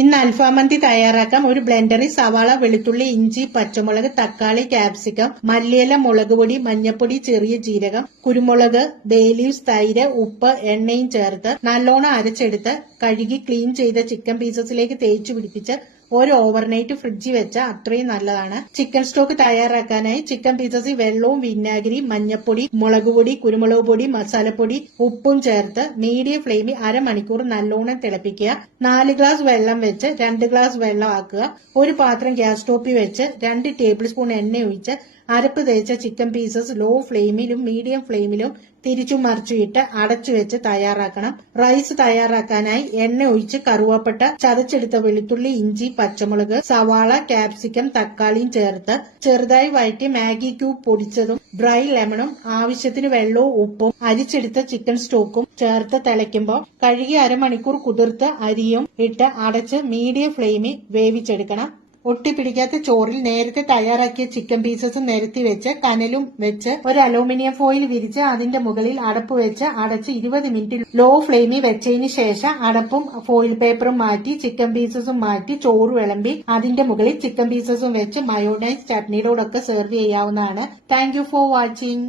ഇന്ന് അൽഫാം മന്തി തയ്യാറാക്കാം. ഒരു ബ്ലെൻഡറിൽ സവാള, വെളുത്തുള്ളി, ഇഞ്ചി, പച്ചമുളക്, തക്കാളി, ക്യാപ്സിക്കം, മല്ലിയില, മുളക് പൊടി, മഞ്ഞപ്പൊടി, ചെറിയ ജീരകം, കുരുമുളക്, ബേ ലീവ്സ്, തൈര്, ഉപ്പ്, എണ്ണയും ചേർത്ത് നല്ലോണം അരച്ചെടുത്ത് കഴുകി ക്ലീൻ ചെയ്ത ചിക്കൻ പീസസിലേക്ക് തേച്ചു പിടിപ്പിച്ച് ഒരു ഓവർനൈറ്റ് ഫ്രിഡ്ജിൽ വെച്ചാൽ അത്രയും നല്ലതാണ്. ചിക്കൻ സ്റ്റോക്ക് തയ്യാറാക്കാനായി ചിക്കൻ പീസസിൽ വെള്ളവും വിനാഗിരി, മഞ്ഞപ്പൊടി, മുളക് പൊടി, കുരുമുളക് പൊടി, മസാലപ്പൊടി, ഉപ്പും ചേർത്ത് മീഡിയം ഫ്ലെയിമിൽ അരമണിക്കൂർ നല്ലോണം തിളപ്പിക്കുക. 4 ഗ്ലാസ് വെള്ളം വെച്ച് 2 ഗ്ലാസ് വെള്ളം ആക്കുക. ഒരു പാത്രം ഗ്യാസ് സ്റ്റോപ്പിൽ വെച്ച് 2 ടേബിൾ സ്പൂൺ എണ്ണ ഒഴിച്ച് അരപ്പ് തേച്ച ചിക്കൻ പീസസ് ലോ ഫ്ലെയിമിലും മീഡിയം ഫ്ലെയിമിലും തിരിച്ചും മറിച്ചും ഇട്ട് അടച്ചു വെച്ച് തയ്യാറാക്കണം. റൈസ് തയ്യാറാക്കാനായി എണ്ണ ഒഴിച്ച് കറുവാപ്പട്ട, ചതച്ചെടുത്ത വെളുത്തുള്ളി, ഇഞ്ചി, പച്ചമുളക്, സവാള, ക്യാപ്സിക്കം, തക്കാളിയും ചേർത്ത് ചെറുതായി വഴറ്റി മാഗി ക്യൂബ് പൊടിച്ചതും ഡ്രൈ ലെമണും ആവശ്യത്തിന് വെള്ളവും ഉപ്പും അരിച്ചെടുത്ത ചിക്കൻ സ്റ്റോക്കും ചേർത്ത് തിളയ്ക്കുമ്പോൾ കഴുകി അരമണിക്കൂർ കുതിർത്ത് അരിയും ഇട്ട് അടച്ച് മീഡിയം ഫ്ലെയിമിൽ വേവിച്ചെടുക്കണം. ഒട്ടിപ്പിടിക്കാത്ത ചോറിൽ നേരത്തെ തയ്യാറാക്കിയ ചിക്കൻ പീസസ് നിരത്തി വെച്ച് കനലും വെച്ച് ഒരു അലൂമിനിയം ഫോയിൽ വിരിച്ച് അതിന്റെ മുകളിൽ അടപ്പ് വെച്ച് അടച്ച് 20 മിനിറ്റ് ലോ ഫ്ലെയിമിൽ വെച്ചതിന് ശേഷം അടപ്പും ഫോയിൽ പേപ്പറും മാറ്റി ചിക്കൻ പീസസും മാറ്റി ചോറ് വിളമ്പി അതിന്റെ മുകളിൽ ചിക്കൻ പീസസും വെച്ച് മയോണൈസ് ചട്നിയോടൊക്കെ സെർവ് ചെയ്യാവുന്നതാണ്. Thank you for watching.